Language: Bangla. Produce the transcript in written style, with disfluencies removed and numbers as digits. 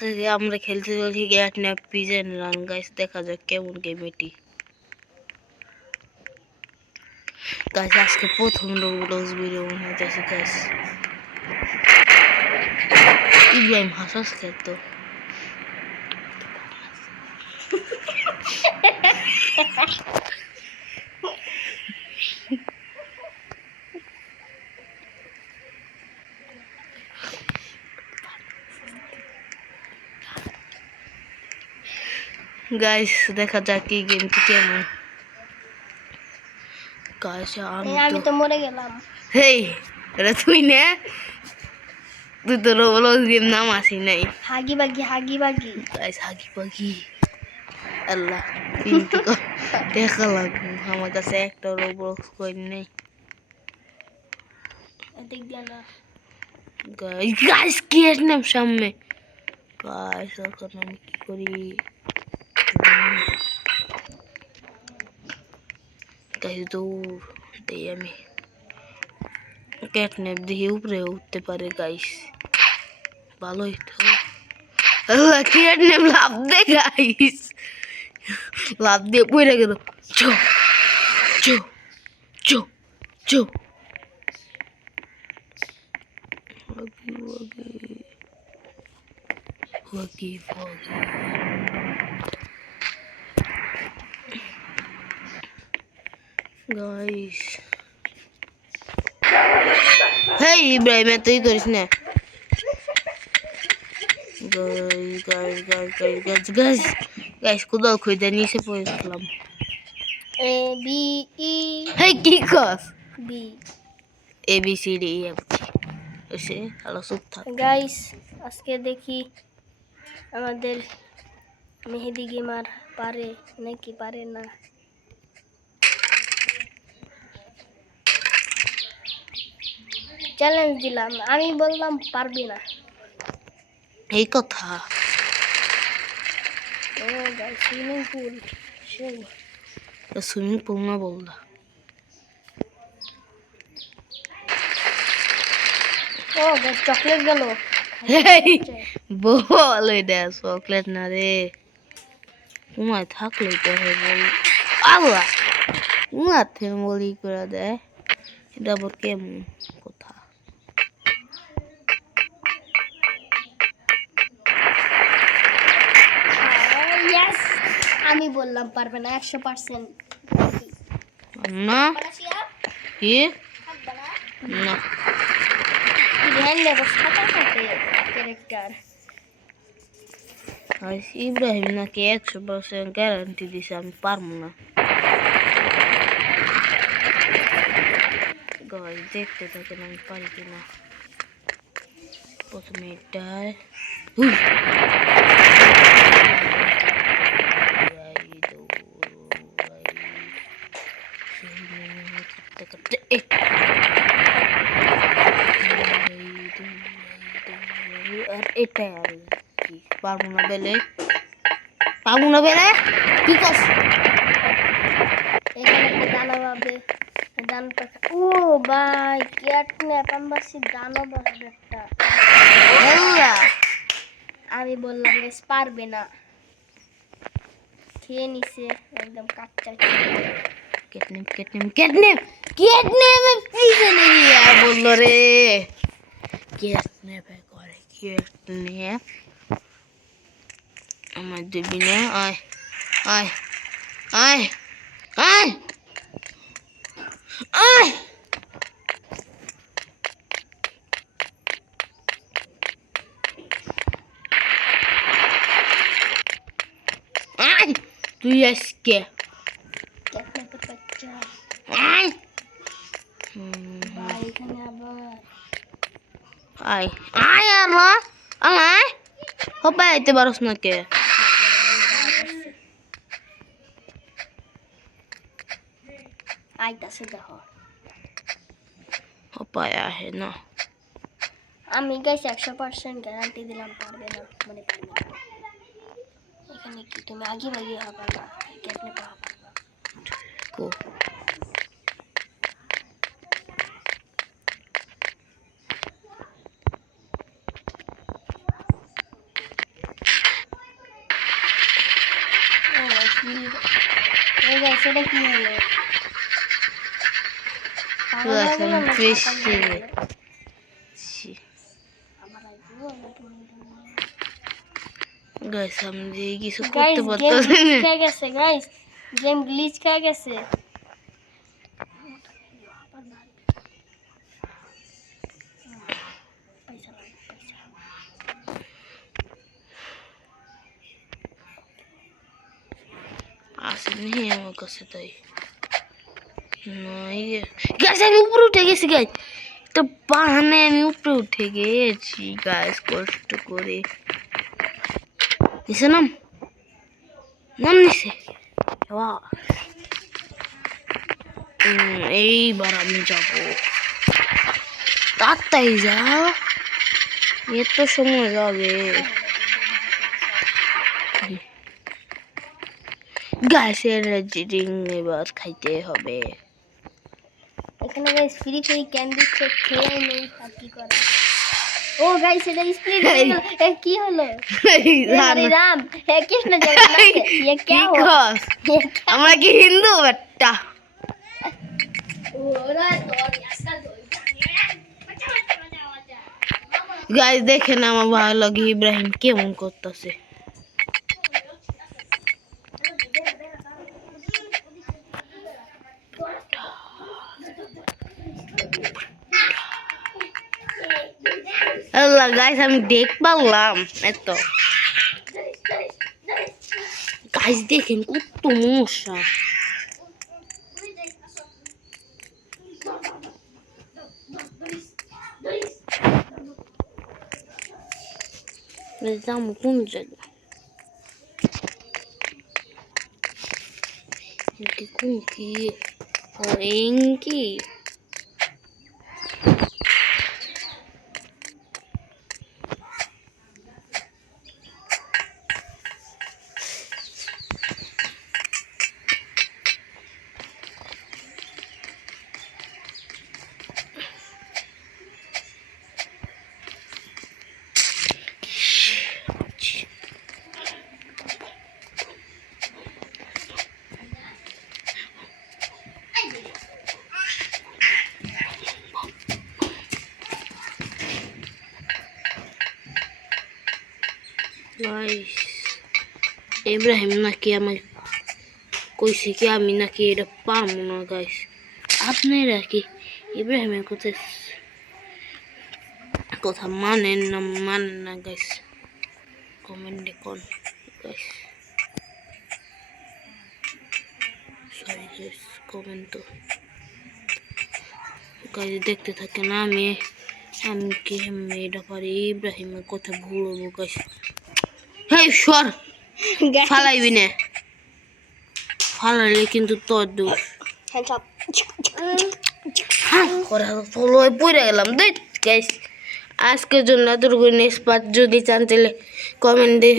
আজকে আমরা খেলতে চলছি ক্যাটন্যাপ পিজন রান গাইস, দেখা যাক কেমন গেম এটি গাইস। আজকে প্রথম রোবলক্স ভিডিও বানাইতেছি গাইস। ইব্রাহিম হাসাস খেলতো গাইস, দেখা যাক কি গেমটি কেমন গাইস। আমি তো মরে গেলাম। হেই, এটা তুই না? তুই তো রোবলক্স গেম নাম আসি নাই। হাগি বাগি গাইস, হাগি বাগি আল্লাহ তিনটি দেখা লাগবে। আমার কাছে একটা রোবলক্স কয়েন নেই গাইস। গাইস কি এর নাম সামনে গাইস, এখন আমি কি করি গাইস? দৌড় দেই আমি। ক্যাটন্যাপ দিয়ে উপরে উঠতে পারে গাইস, ভালোই তো। ক্যাটন্যাপ লাভ দে গাইস, লাভ দিয়ে পড়ে গেল। চো চো চো চো Wuggy Wuggy. Guys. Hey Ibrahim, তুই করিস না। Guys, কোথাও খুঁজে নিচে পড়েছিলাম। A B E. Hey, কি কস? B. A B C D E F G. এসে হ্যালো চুপ থাক। গাইস, আজকে দেখি আমাদের মেহেদি গেমার পারে নাকি পারে না। চ্যালেঞ্জ দিলাম, আমি বললাম পারবি না। এই কথা। ও গাইস, সুইমিং পুল সেই সুইমিং পুল না বললা। ও গাইস, চকলেট গেল। বল এটা চকলেট না রে, তোমায় থাকলে তো বল। আল্লাহ তোমার থেকে বলি করে দেয়, এটা আবার কেমন কথা? আমি বললাম পারবে না 100%। না কি না ইব্রাহিম নাকি 100% গ্যারান্টি দিছে আমি পারবো না। দেখতে থাকেন আমি পারি কিনা। প্রথমে এটায় আর এটাই আর কি পারবো না বেলে কি কস? এখানে দানা পাবে, দান পাখা। ও ভাই, ক্যাটন্যাপ আমবাসি দানা পাবে একটা। আমি বললাম গাইস পারবে না, খেয়ে নিছে একদম কাচ্চা। ক্যাটন্যাপ পিছনে গিয়ে বললো রে, ক্যাটন্যাপ করে ক্যাটন্যাপ আমার দিবি না। আয় আয় আয় আয় আয় আয় তুই আজকে ক্যাটন্যাপের বাচ্চা। আয় ভাই এখানে আবার আয় আয় আমার আয় হবাই আইতে পারস না কে? আইতাছে দেখো। হবাই আহে না। আমি গাইস 100% গ্যারান্টি দিলাম পারবে না, মানে পারবে না। এখানে কি তুমি আগে ভাগে হবে না, ক্যাটন্যাপ হবে না। কো গাইস এটা কি হলো পাগল হয়ে গেল না বেশি আমার আইবো গাইস আমি যে কিছু গাইস করতে গেম পারতেছি গ্লিচ না খেয়ে গেছে গাইস গেম গ্লিচ খেয়ে গেছে পয়সা পয়সা আসেনি আমার কাছে তাই নাই গাইস আমি উপরে উঠে গেছি গাইস তো বাহানে আমি উপরে উঠে গেছি গাইস কষ্ট করে নিচে নাম নিচে এইবার আমি যাবো তাড়াতাড়ি যা এত সময় যাবে গাছের জিডিং এবার খাইতে হবে এখানে guys free free candy check খেয়ে নেই আর কি করা ও গাইস এটা স্প্লিট হয়ে গেল এ কি হলো হরে রাম হে কৃষ্ণ জগন্নাথ ये क्या हुआ আমরা কি হিন্দু বেটা ওরা তোর রাস্তা ধরে গাইস দেখেন আমার ভালো লাগে ইব্রাহিম কেমন করতেছে আল্লাহ গাইস আমি দেখ পারলাম এত গাইস দেখেন কত মশা যাম কোন জায়গা কোন কি ও এঙ্কি গাইস ইব্রাহিম নাকি আমায় কইছে কি আমি নাকি এটা পারবো না গাইস আপনারা কি ইব্রাহিমের কথা মানেন না গাইস কমেন্টে কোন গাইস সরি গাইস কমেন্ট তো গাইস দেখতে থাকেন আমি কি এটা পারি ইব্রাহিমের কথা ভুলবো গাইস হেই সর ফালাইবি না ফালাইলে কিন্তু তোর দোষ পড়ে গেলাম দেখ গাইস আজকের জন্য এতটুকু নেক্সট পার্ট যদি চান তাহলে কমেন্ট দিয়ে